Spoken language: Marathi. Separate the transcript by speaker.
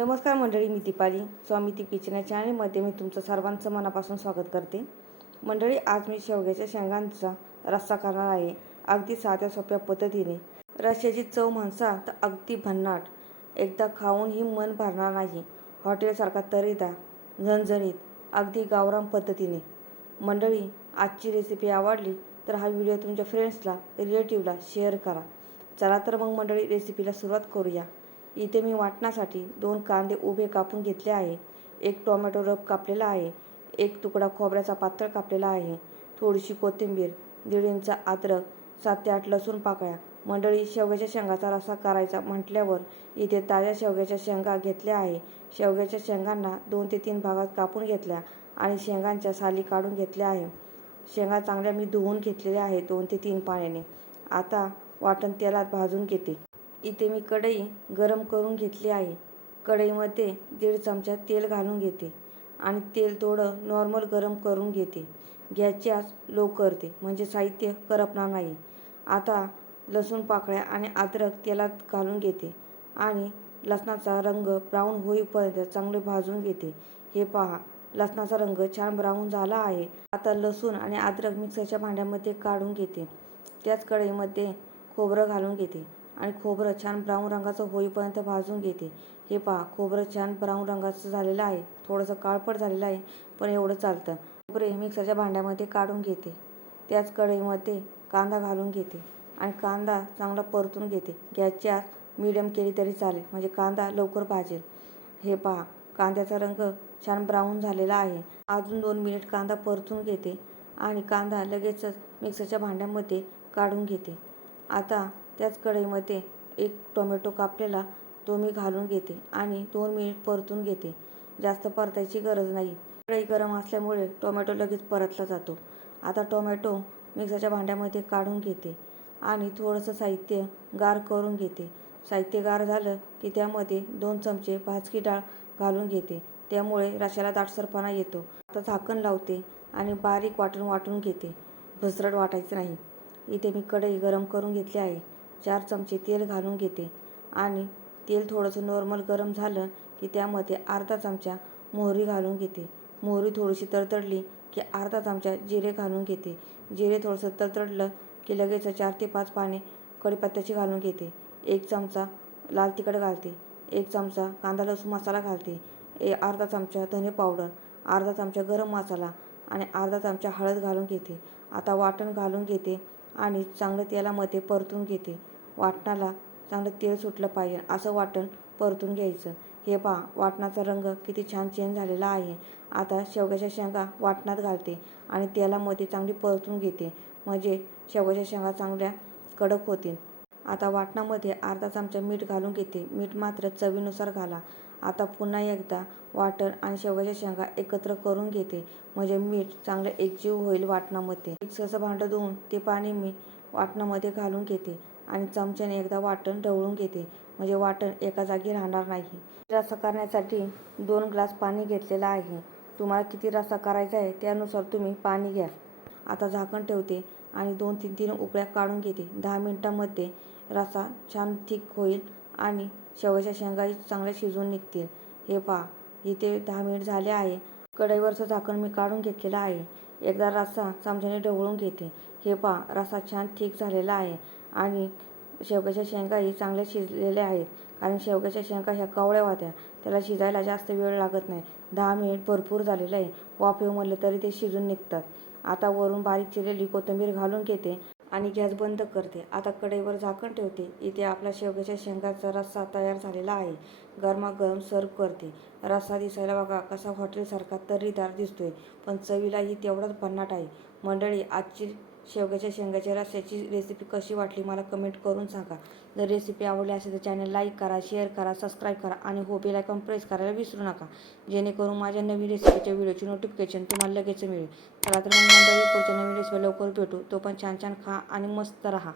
Speaker 1: नमस्कार मंडळी मी दीपाली. स्वामिती किचन या चॅनलमध्ये मी तुमचं सर्वांचं मनापासून स्वागत करते. मंडळी आज मी शेवग्याच्या शेंगांचा रस्सा करणार आहे. अगदी साध्या सोप्या पद्धतीने. रश्श्याची चव म्हणसा तर अगदी भन्नाट. एकदा खाऊनही मन भरणार नाही. हॉटेलसारखा तरीदार झणझणीत अगदी गावरान पद्धतीने. मंडळी आजची रेसिपी आवडली तर हा व्हिडिओ तुमच्या फ्रेंड्सला रिलेटिव्हला शेअर करा. चला तर मग मंडळी रेसिपीला सुरुवात करूया. इथे मी वाटण्यासाठी दोन कांदे उभे कापून घेतले आहे. एक टोमॅटो रब कापलेला आहे. एक तुकडा खोबऱ्याचा पातळ कापलेला आहे. थोडीशी कोथिंबीर दीड इंच अद्रक सात ते आठ लसूण पाकळ्या मंडळी शेवग्याच्या शेंगाचा रसा करायचा म्हटल्यावर इथे ताज्या शेवग्याच्या शेंगा घेतल्या आहे. शेवग्याच्या शेंगांना दोन ते तीन भागात कापून घेतल्या आणि शेंगांच्या साली काढून घेतल्या आहे. शेंगा चांगल्या मी धुवून घेतलेल्या आहे दोन ते तीन पाण्याने. आता वाटण तेलात भाजून घेते. इथे मी कढई गरम करून घेतली आहे. कढईमध्ये दीड चमचा तेल घालून घेते आणि तेल थोडं नॉर्मल गरम करून घेते. गॅसची आज लो करते म्हणजे साहित्य करपणार नाही. आता लसूण पाकळ्या आणि अद्रक तेलात घालून घेते आणि लसणाचा रंग ब्राऊन होईपर्यंत चांगले भाजून घेते. हे पहा लसणाचा रंग छान ब्राऊन झाला आहे. आता लसूण आणि अद्रक मिक्सरच्या भांड्यामध्ये काढून घेते. त्याच कढईमध्ये खोबरं घालून घेते. आणि खोबरं छान ब्राऊन रंगाचं होईपर्यंत भाजून घेते. हे पहा खोबरं छान ब्राऊन रंगाचं झालेलं आहे. थोडंसं काळपट झालेलं आहे पण एवढं चालतं. खोबरे मिक्सरच्या भांड्यामध्ये काढून घेते. त्याच कढईमध्ये कांदा घालून घेते आणि कांदा चांगला परतून घेते. गॅसची आत मिडियम केली तरी चालेल म्हणजे कांदा लवकर भाजेल. हे पहा कांद्याचा रंग छान ब्राऊन झालेला आहे. अजून दोन मिनिट कांदा परतून घेते आणि कांदा लगेचच मिक्सरच्या भांड्यामध्ये काढून घेते. आता त्याच कढईमध्ये एक टोमॅटो कापलेला तो मी घालून घेते आणि दोन मिनिट परतून घेते. जास्त परतायची गरज नाही. कढई गरम असल्यामुळे टोमॅटो लगेच परतला जातो. आता टोमॅटो मिक्सरच्या भांड्यामध्ये काढून घेते आणि थोडंसं साहित्य गार करून घेते. साहित्य गार झालं की त्यामध्ये दोन चमचे भाजकी डाळ घालून घेते. त्यामुळे रशाला दाटसरपणा येतो. आता झाकण लावते आणि बारीक वाटून वाटून घेते. भसरट वाटायचं नाही. इथे मी कढई गरम करून घेतली आहे. चार चमचे तेल घालून घेते आणि तेल थोडंसं नॉर्मल गरम झालं की त्यामध्ये अर्धा चमचा मोहरी घालून घेते. मोहरी थोडीशी तडतडली की अर्धा चमचा जिरे घालून घेते. जिरे थोडंसं तडतडलं की लगेच चार ते पाच पाने कढीपत्त्याची घालून घेते. एक चमचा लाल तिखट घालते. एक चमचा कांदा लसूण मसाला घालते. ए अर्धा चमचा धने पावडर अर्धा चमचा गरम मसाला आणि अर्धा चमचा हळद घालून घेते. आता वाटण घालून घेते. आणि चांगलं तेलामध्ये परतून घेते. वाटणाला चांगलं तेल सुटलं पाहिजे असं वाटण परतून घ्यायचं. हे पहा वाटणाचा रंग किती छान चेंज झालेला आहे. आता शेवग्याच्या शेंगा वाटणात घालते आणि तेलामध्ये चांगली परतून घेते. म्हणजे शेवग्याच्या शेंगा चांगल्या कडक होतील. आता वाटणामध्ये अर्धा चमचा मीठ घालून घेते. मीठ मात्र चवीनुसार घाला. आता पुन्हा एकदा वाटण आणि शेवग्याच्या शेंगा एकत्र करून घेते. म्हणजे मीठ चांगलं एकजीव होईल वाटणामध्ये. मिक्सरचं भांडं धुवून ते पाणी मी वाटणामध्ये घालून घेते आणि चमच्याने एकदा वाटण ढवळून घेते. म्हणजे वाटण एका जागी राहणार नाही. रस्सा करण्यासाठी दोन ग्लास पाणी घेतलेलं आहे. तुम्हाला किती रस्सा करायचा आहे त्यानुसार तुम्ही पाणी घ्या. आता झाकण ठेवते आणि दोन तीन तीन उकळ्या काढून घेते. दहा मिनटामध्ये रस्सा छान थिक होईल. आणि शेवग्याच्या शेंगाही चांगल्या शिजून निघतील. हे पहा इथे दहा मिनिट झाले आहे. कढईवरचं झाकण मी काढून घेतलेलं आहे. एकदा रस्सा चमच्याने ढवळून घेते. हे पहा रस्सा छान ठीक झालेला आहे आणि शेवग्याच्या शेंगाही चांगल्या शिजलेल्या आहेत. कारण शेवग्याच्या शेंगा ह्या कवळ्या होत्या. त्याला शिजायला जास्त वेळ लागत नाही. दहा मिनिट भरपूर झालेलं आहे. वाफेव म्हणले तरी ते शिजून निघतात. आता वरून बारीक चिरलेली कोथिंबीर घालून घेते. आणि गॅस बंद करते. आता कढईवर झाकण ठेवते. इथे आपला शेवग्याच्या शेंगाचा रस्सा तयार झालेला आहे. गरमागरम सर्व करते. रस्सा दिसायला बघा कसा हॉटेलसारखा तर्रीदार दिसतोय. पण चवीलाही तेवढाच भन्नाट आहे. मंडळी आजची शेवग्याच्या शेंगाच्या रस्स्याची रेसिपी कशी वाटली मला कमेंट करून सांगा. जर रेसिपी आवडली असेल तर चॅनल लाईक करा शेअर करा सबस्क्राईब करा आणि हो बेल आयकॉन प्रेस करायला विसरू नका. जेणेकरून माझ्या नवीन रेसिपीच्या व्हिडिओची नोटिफिकेशन तुम्हाला लगेच मिळेल. चला तर मग मंडळी पुढच्या नवीन रेसिपी लवकर भेटू. तो पण छान छान खा आणि मस्त राहा.